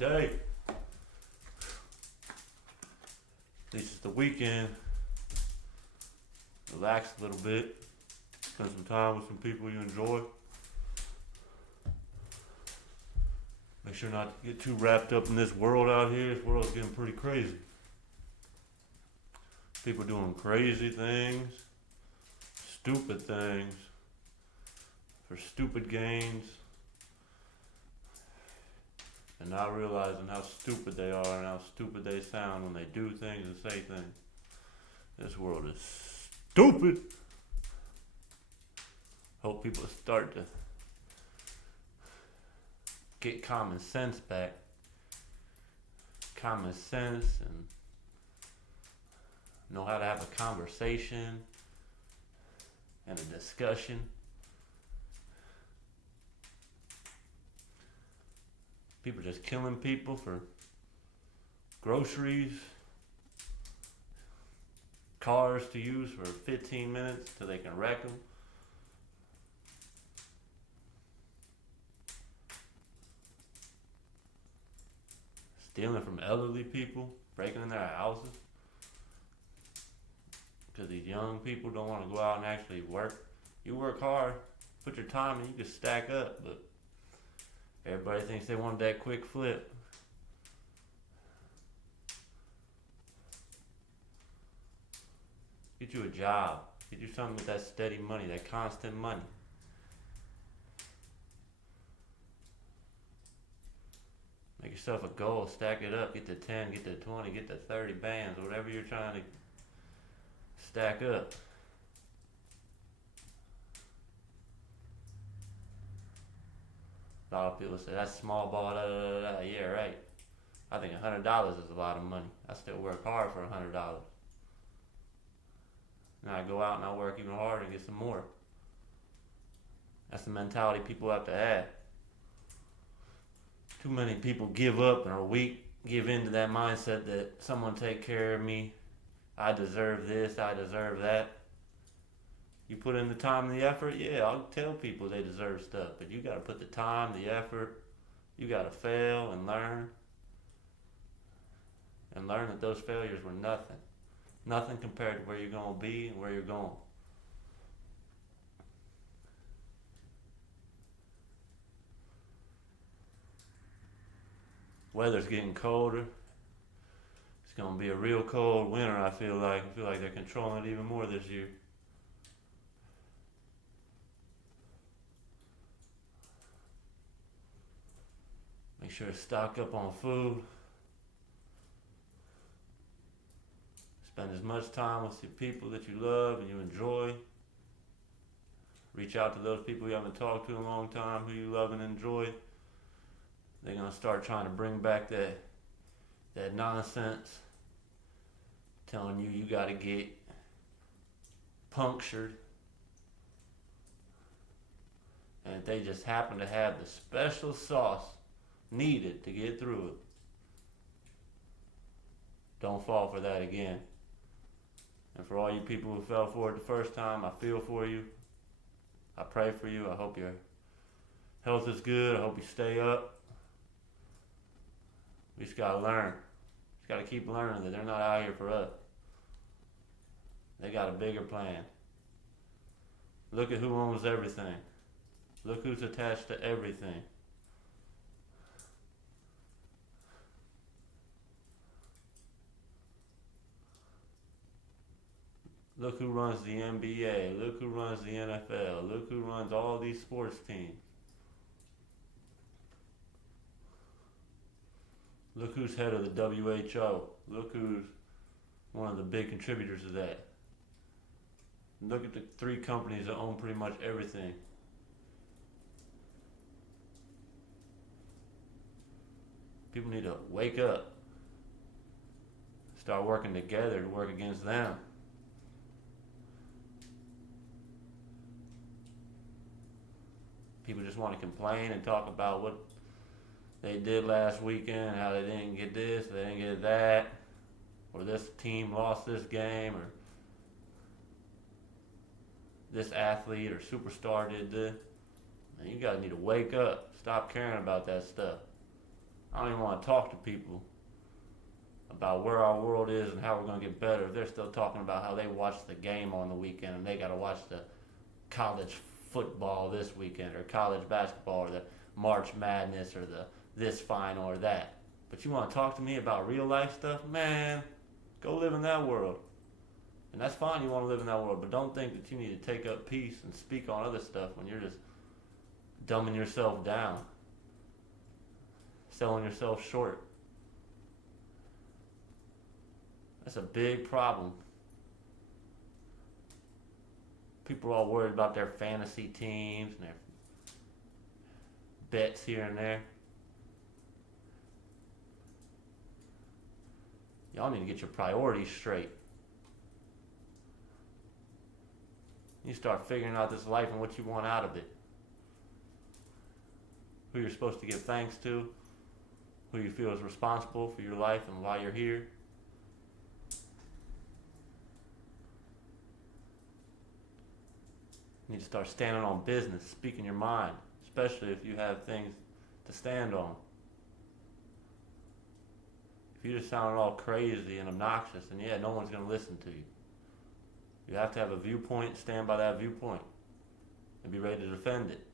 day. At least it's the weekend. Relax a little bit. Spend some time with some people you enjoy. Make sure not to get too wrapped up in this world out here. This world's getting pretty crazy. People doing crazy things, stupid things, for stupid gains, and not realizing how stupid they are and how stupid they sound when they do things and say things. This world is stupid. Hope people start to get common sense back. Common sense and know how to have a conversation and a discussion. People just killing people for groceries, cars to use for 15 minutes till they can wreck them. Stealing from elderly people, breaking in their houses. Because these young people don't want to go out and actually work. You work hard, put your time in, you can stack up, but everybody thinks they want that quick flip. Get you a job. Get you something with that steady money, that constant money. Make yourself a goal, stack it up, get to 10, get to 20, get to 30 bands, whatever you're trying to stack up. A lot of people say, that's small ball, da da da da. Yeah, right. I think $100 is a lot of money. I still work hard for $100. Now I go out and I work even harder to get some more. That's the mentality people have to have. Too many people give up and are weak, give in to that mindset that someone take care of me, I deserve this, I deserve that. You put in the time and the effort, yeah, I'll tell people they deserve stuff, but you gotta put the time, the effort, you gotta fail and learn. And learn that those failures were nothing. Nothing compared to where you're gonna be and where you're going. Weather's getting colder. It's gonna be a real cold winter, I feel like. I feel like they're controlling it even more this year. Make sure to stock up on food. Spend as much time with the people that you love and you enjoy. Reach out to those people you haven't talked to in a long time, who you love and enjoy. They're gonna start trying to bring back that nonsense, telling you gotta get punctured. And if they just happen to have the special sauce needed to get through it, don't fall for that again. And for all you people who fell for it the first time, I feel for you. I pray for you. I hope your health is good. I hope you stay up. We just gotta learn. Just gotta keep learning that they're not out here for us. They got a bigger plan. Look at who owns everything. Look who's attached to everything. Look who runs the NBA. Look who runs the NFL. Look who runs all these sports teams. Look who's head of the WHO. Look who's one of the big contributors to that. Look at the 3 companies that own pretty much everything. People need to wake up. Start working together to work against them. People just want to complain and talk about what they did last weekend, how they didn't get this, they didn't get that, or this team lost this game, or this athlete or superstar did this. Man, you guys need to wake up. Stop caring about that stuff. I don't even want to talk to people about where our world is and how we're going to get better. They're still talking about how they watched the game on the weekend and they got to watch the college football this weekend or college basketball or the March Madness or the this final or that. But you want to talk to me about real life stuff? Man, go live in that world. And that's fine, you want to live in that world, but don't think that you need to take up peace and speak on other stuff when you're just dumbing yourself down, selling yourself short. That's a big problem. People are all worried about their fantasy teams and their bets here and there. Y'all need to get your priorities straight. You start figuring out this life and what you want out of it. Who you're supposed to give thanks to, who you feel is responsible for your life and why you're here. You need to start standing on business, speaking your mind, especially if you have things to stand on. If you just sound all crazy and obnoxious, then yeah, no one's going to listen to you. You have to have a viewpoint, stand by that viewpoint, and be ready to defend it.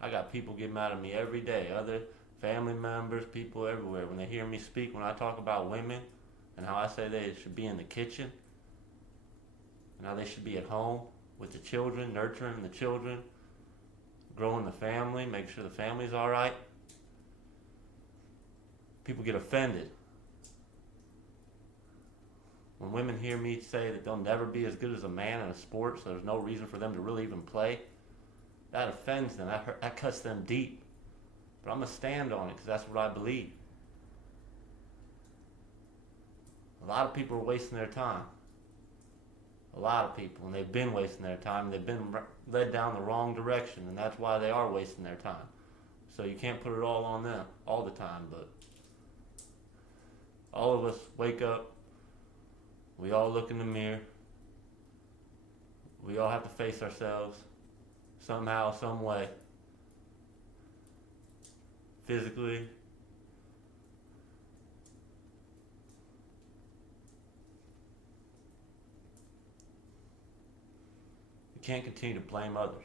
I got people get mad at me every day, other family members, people everywhere, when they hear me speak, when I talk about women and how I say they should be in the kitchen and how they should be at home with the children, nurturing the children, growing the family, make sure the family's all right. People get offended. When women hear me say that they'll never be as good as a man in a sport, so there's no reason for them to really even play, that offends them. That cuts them deep. But I'm going to stand on it because that's what I believe. A lot of people are wasting their time. A lot of people. And they've been wasting their time. And they've been led down the wrong direction. And that's why they are wasting their time. So you can't put it all on them all the time. But all of us wake up. We all look in the mirror. We all have to face ourselves somehow, some way. Physically. You can't continue to blame others.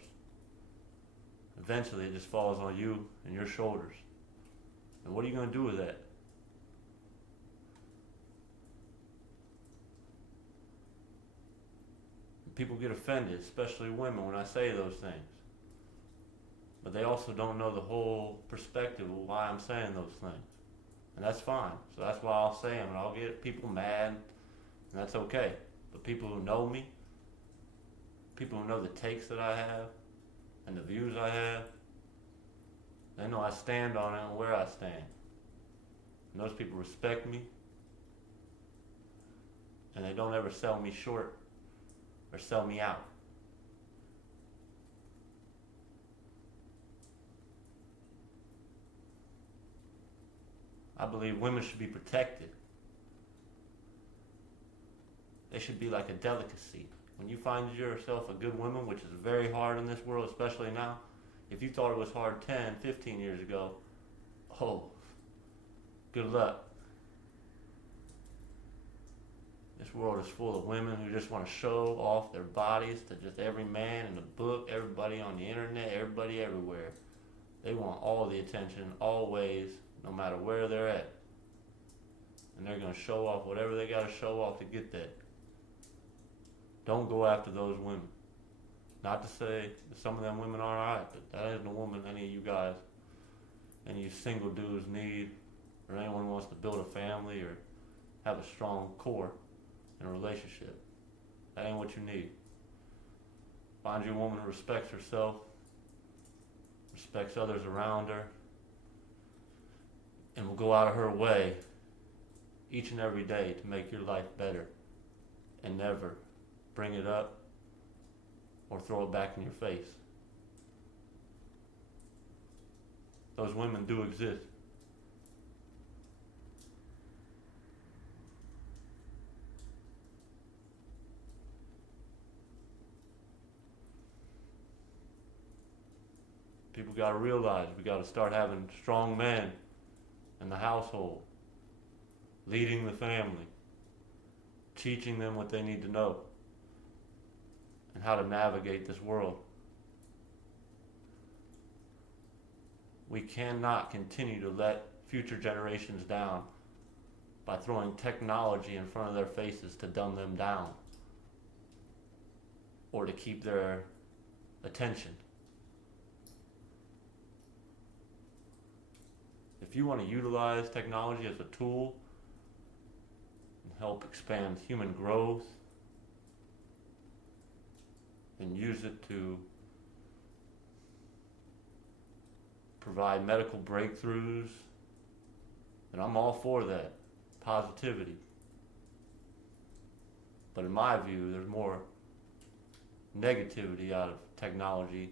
Eventually it just falls on you and your shoulders. And what are you going to do with that? People get offended, especially women, when I say those things. But they also don't know the whole perspective of why I'm saying those things. And that's fine. So that's why I'll say them, and I'll get people mad, and that's okay. But people who know me, people who know the takes that I have, and the views I have, they know I stand on it and where I stand. And those people respect me, and they don't ever sell me short or sell me out. I believe women should be protected. They should be like a delicacy. When you find yourself a good woman, which is very hard in this world, especially now, if you thought it was hard 10, 15 years ago, oh, good luck. This world is full of women who just want to show off their bodies to just every man in the book, everybody on the internet, everybody everywhere. They want all the attention, always, no matter where they're at. And they're going to show off whatever they got to show off to get that. Don't go after those women. Not to say that some of them women are alright, but that isn't a woman any of you guys, any of you single dudes need, or anyone who wants to build a family or have a strong core in a relationship. That ain't what you need. Find you a woman who respects herself, respects others around her, and will go out of her way each and every day to make your life better and never bring it up or throw it back in your face. Those women do exist. people got to realize we got to start having strong men in the household, leading the family, teaching them what they need to know and how to navigate this world. We cannot continue to let future generations down by throwing technology in front of their faces to dumb them down or to keep their attention. If you want to utilize technology as a tool and help expand human growth and use it to provide medical breakthroughs, then I'm all for that. Positivity. But in my view, there's more negativity out of technology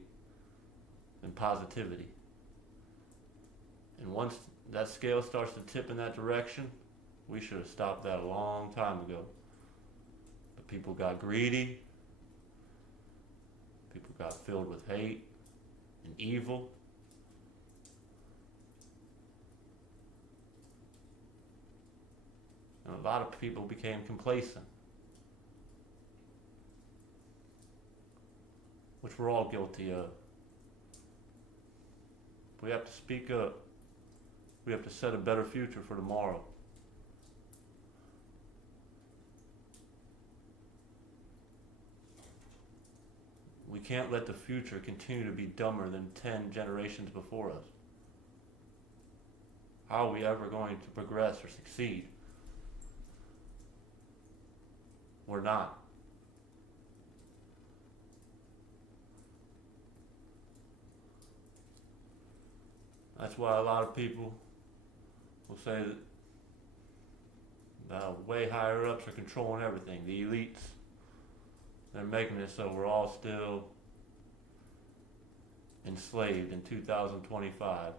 than positivity. And once that scale starts to tip in that direction, we should have stopped that a long time ago. But people got greedy. People got filled with hate and evil. And a lot of people became complacent, which we're all guilty of. We have to speak up. We have to set a better future for tomorrow. We can't let the future continue to be dumber than 10 generations before us. How are we ever going to progress or succeed? We're not. That's why a lot of people will say that the way higher ups are controlling everything. The elites, they're making it so we're all still enslaved in 2025.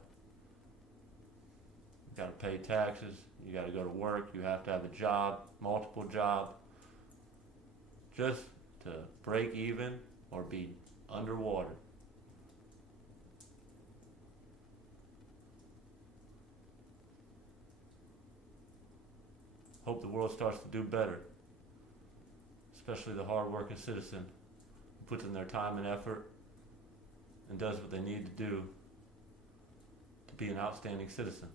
You gotta pay taxes, you gotta go to work, you have to have a job, multiple jobs, just to break even or be underwater. Hope the world starts to do better, especially the hard-working citizen who puts in their time and effort and does what they need to do to be an outstanding citizen.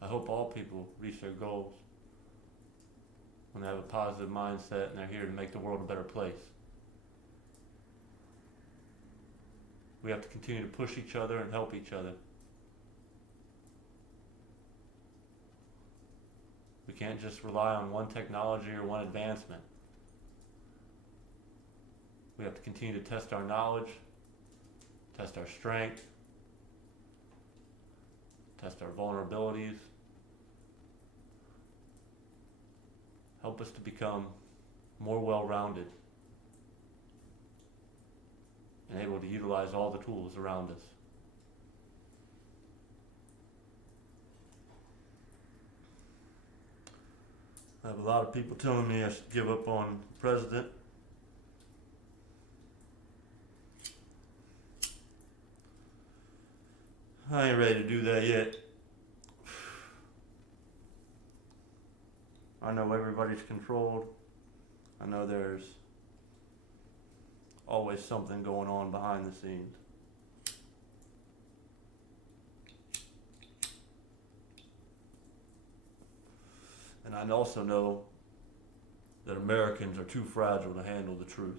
I hope all people reach their goals when they have a positive mindset and they're here to make the world a better place. We have to continue to push each other and help each other. We can't just rely on one technology or one advancement. We have to continue to test our knowledge, test our strength, test our vulnerabilities, help us to become more well-rounded and able to utilize all the tools around us. I have a lot of people telling me I should give up on the president. I ain't ready to do that yet. I know everybody's controlled. I know there's always something going on behind the scenes. And I also know that Americans are too fragile to handle the truth,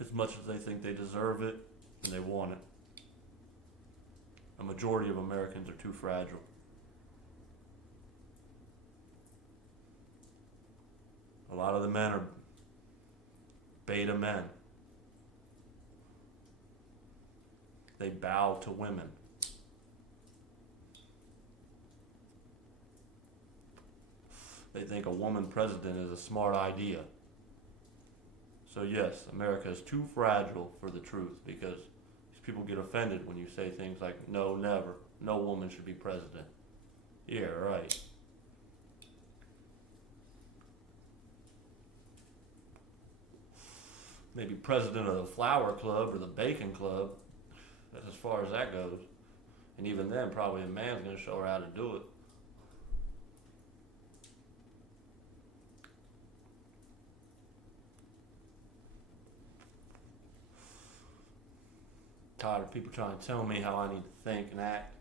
as much as they think they deserve it and they want it. A majority of Americans are too fragile. A lot of the men are beta men. They bow to women. They think a woman president is a smart idea. So yes, America is too fragile for the truth, because these people get offended when you say things like, no, never, no woman should be president. Yeah, right. maybe president of the flower club or the bacon club. That's as far as that goes. And even then, probably a man's going to show her how to do it. Tired of people trying to tell me how I need to think and act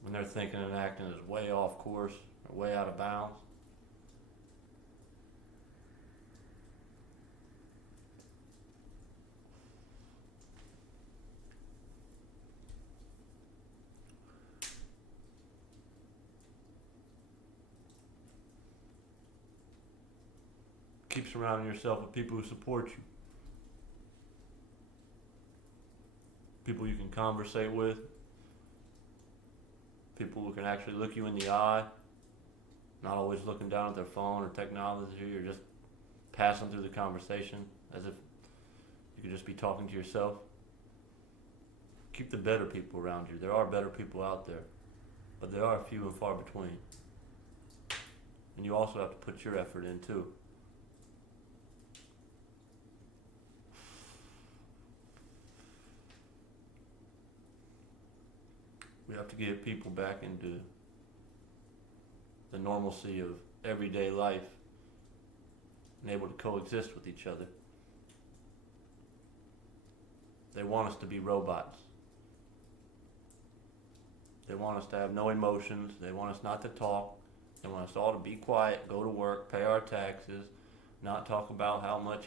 when their thinking and acting is way off course or way out of bounds. Keep surrounding yourself with people who support you. People you can conversate with. People who can actually look you in the eye. Not always looking down at their phone or technology or just passing through the conversation as if you could just be talking to yourself. Keep the better people around you. There are better people out there, but they are few and far between. And you also have to put your effort in too. We have to get people back into the normalcy of everyday life and able to coexist with each other. They want us to be robots. They want us to have no emotions. They want us not to talk. They want us all to be quiet, go to work, pay our taxes, not talk about how much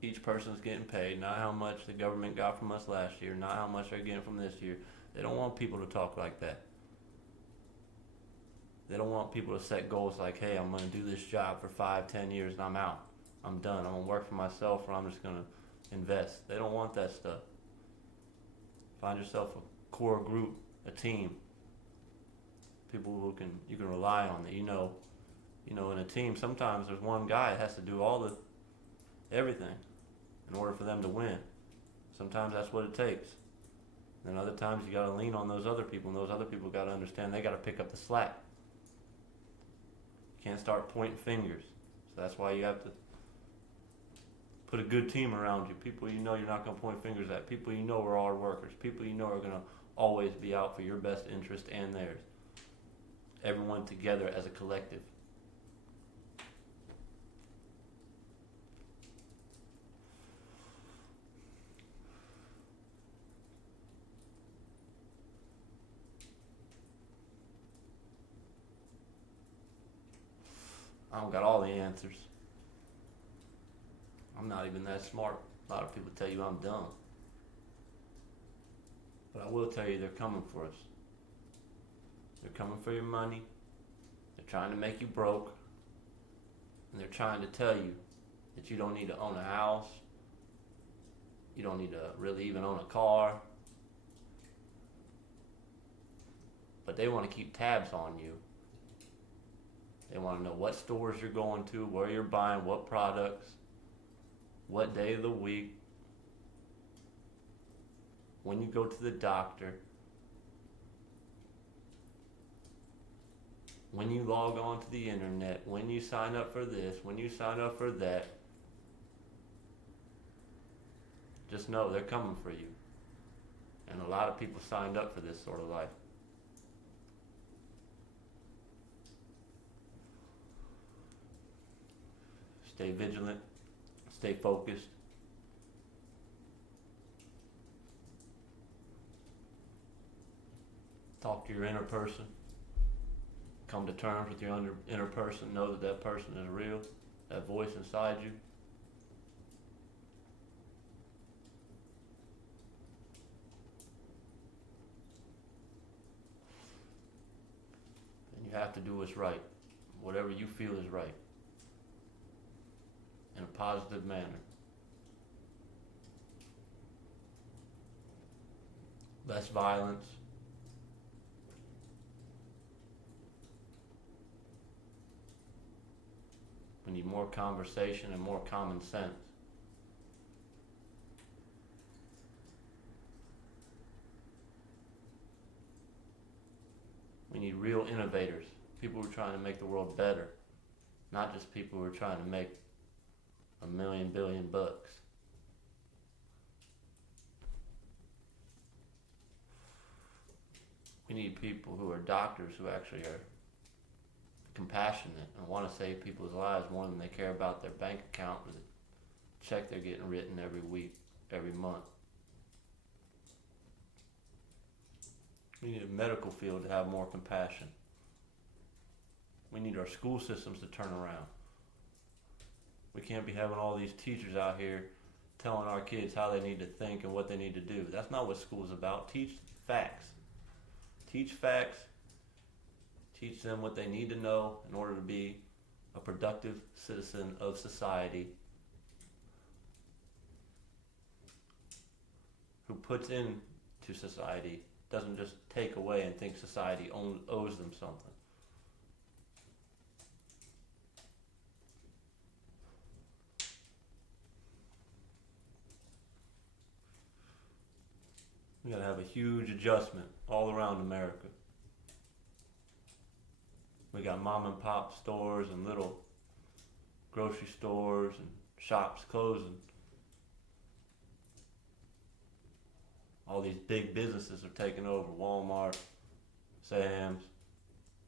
each person's getting paid, not how much the government got from us last year, not how much they're getting from this year. They don't want people to talk like that. They don't want people to set goals like, hey, I'm going to do this job for 5-10 years and I'm out. I'm done. I'm going to work for myself or I'm just going to invest. They don't want that stuff. Find yourself a core group, a team. People who you can rely on that you know in a team sometimes there's one guy that has to do everything in order for them to win. Sometimes that's what it takes. And other times you got to lean on those other people, and those other people got to understand they got to pick up the slack. You can't start pointing fingers. So that's why you have to put a good team around you. People you know you're not going to point fingers at. People you know are hard workers. People you know are going to always be out for your best interest and theirs. Everyone together as a collective. I don't got all the answers. I'm not even that smart. A lot of people tell you I'm dumb. But I will tell you they're coming for us. They're coming for your money. They're trying to make you broke. And they're trying to tell you that you don't need to own a house. You don't need to really even own a car. But they want to keep tabs on you. They want to know what stores you're going to, where you're buying, what products, what day of the week, when you go to the doctor, when you log on to the internet, when you sign up for this, when you sign up for that. Just know they're coming for you. And a lot of people signed up for this sort of life. Stay vigilant, stay focused. Talk to your inner person. Come to terms with your inner person. Know that person is real, that voice inside you. And you have to do what's right, whatever you feel is right. In a positive manner. Less violence. We need more conversation and more common sense. We need real innovators, people who are trying to make the world better, not just people who are trying to make $1 million billion bucks. We need people who are doctors who actually are compassionate and want to save people's lives more than they care about their bank account or the check they're getting written every week, every month. We need a medical field to have more compassion. We need our school systems to turn around. We can't be having all these teachers out here telling our kids how they need to think and what they need to do. That's not what school's about. Teach facts. Teach facts. Teach them what they need to know in order to be a productive citizen of society who puts into society, doesn't just take away and think society owes them something. We gotta have a huge adjustment all around America. We got mom and pop stores and little grocery stores and shops closing. All these big businesses are taking over. Walmart, Sam's,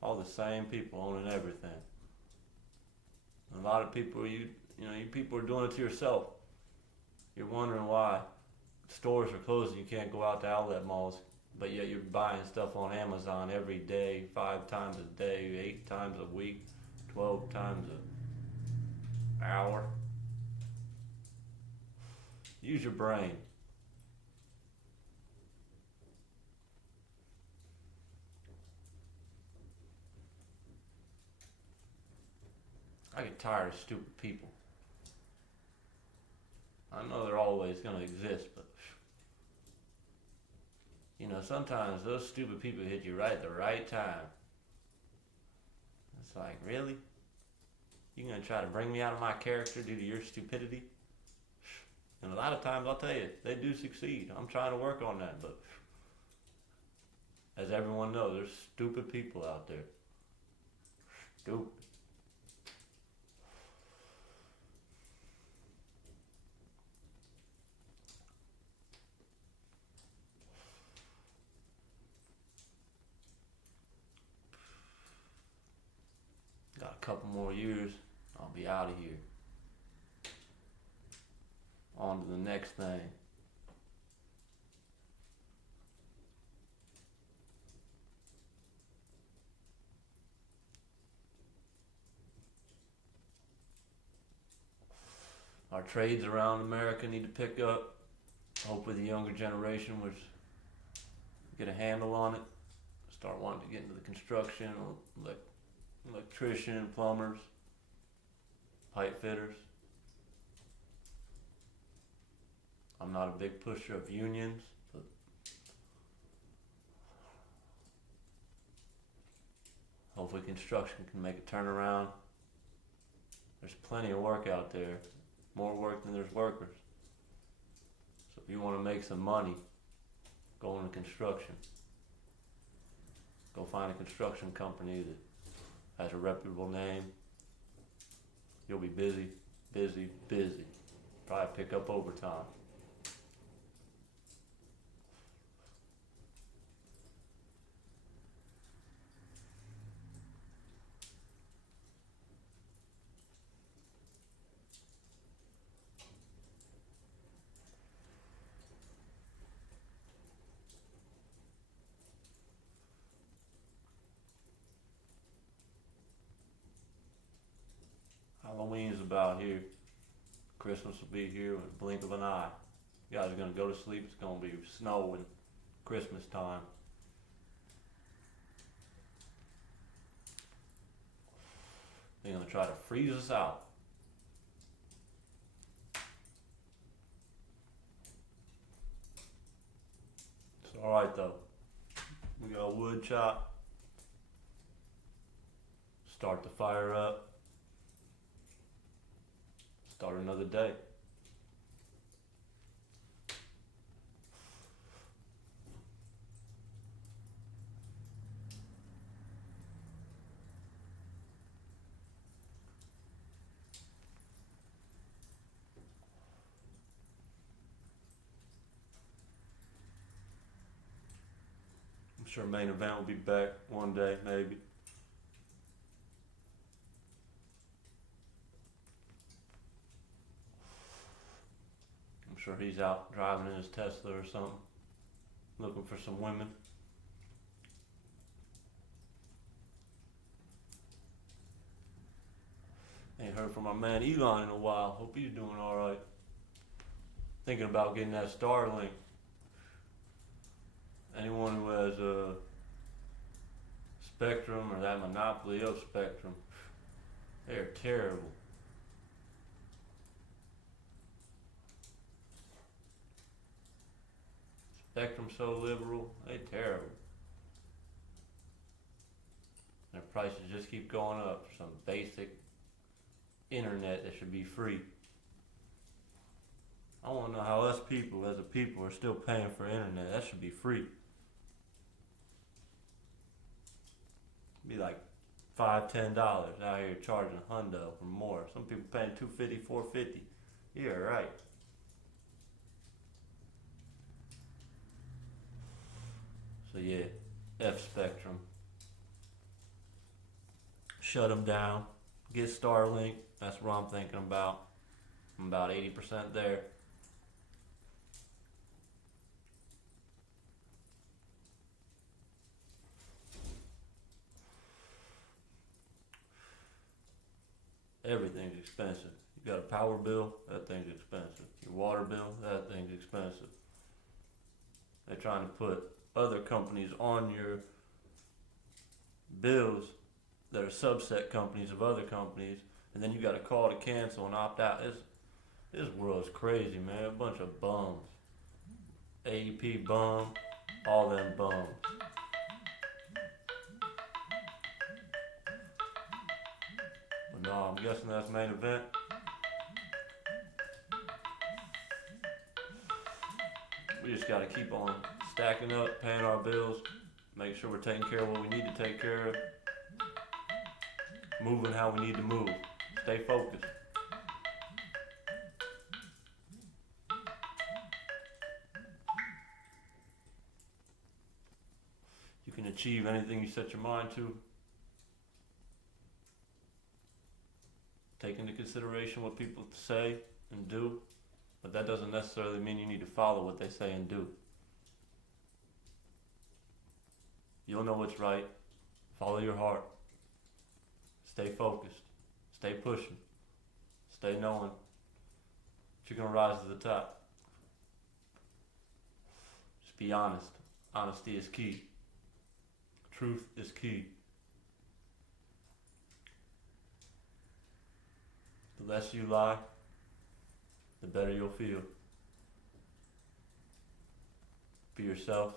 all the same people owning everything. And a lot of people, you people are doing it to yourself. You're wondering why stores are closing. You can't go out to outlet malls, but yet you're buying stuff on Amazon every day, 5 times a day, 8 times a week, 12 times an hour. Use your brain. I get tired of stupid people. I know they're always going to exist, but sometimes those stupid people hit you right at the right time. It's like, really? You going to try to bring me out of my character due to your stupidity? And a lot of times, I'll tell you, they do succeed. I'm trying to work on that, but as everyone knows, there's stupid people out there. Stupid. Got a couple more years, I'll be out of here. On to the next thing. Our trades around America need to pick up. Hopefully the younger generation would get a handle on it. Start wanting to get into the construction, electrician, plumbers, pipe fitters. I'm not a big pusher of unions, but hopefully construction can make a turnaround. There's plenty of work out there, more work than there's workers. So if you want to make some money, go into construction. Go find a construction company that has a reputable name. You'll be busy, busy, busy. Probably pick up overtime. Halloween's about here. Christmas will be here in a blink of an eye. You guys are gonna go to sleep. It's gonna be snowing Christmas time. They're gonna try to freeze us out. It's alright though. We got a wood chop. Start the fire up. Start another day. I'm sure main event will be back one day, maybe. I'm sure he's out driving in his Tesla or something, looking for some women. Ain't heard from my man Elon in a while. Hope he's doing alright. Thinking about getting that Starlink. Anyone who has a Spectrum or that monopoly of Spectrum, they're terrible. Spectrum so liberal, they terrible. Their prices just keep going up for some basic internet that should be free. I want to know how us people, as a people, are still paying for internet. That should be free. Be like $5-10 out here charging a hundo or more. Some people paying $250, $450. Yeah, right. So yeah, F Spectrum. Shut them down. Get Starlink. That's what I'm thinking about. I'm about 80% there. Everything's expensive. You got a power bill, that thing's expensive. Your water bill, that thing's expensive. They're trying to put other companies on your bills that are subset companies of other companies, and then you got to call to cancel and opt out. This world's crazy, man. A bunch of bums. AEP bum, all them bums. But no, I'm guessing that's main event. We just got to keep on stacking up, paying our bills, make sure we're taking care of what we need to take care of, moving how we need to move. Stay focused. You can achieve anything you set your mind to. Take into consideration what people say and do, but that doesn't necessarily mean you need to follow what they say and do. You'll know what's right. Follow your heart. Stay focused. Stay pushing. Stay knowing that you're going to rise to the top. Just be honest. Honesty is key. Truth is key. The less you lie, the better you'll feel. Be yourself.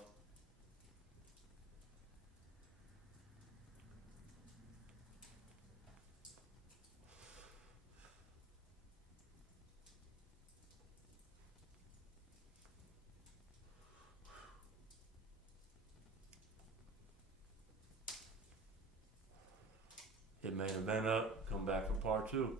Hit main event up, come back for part 2.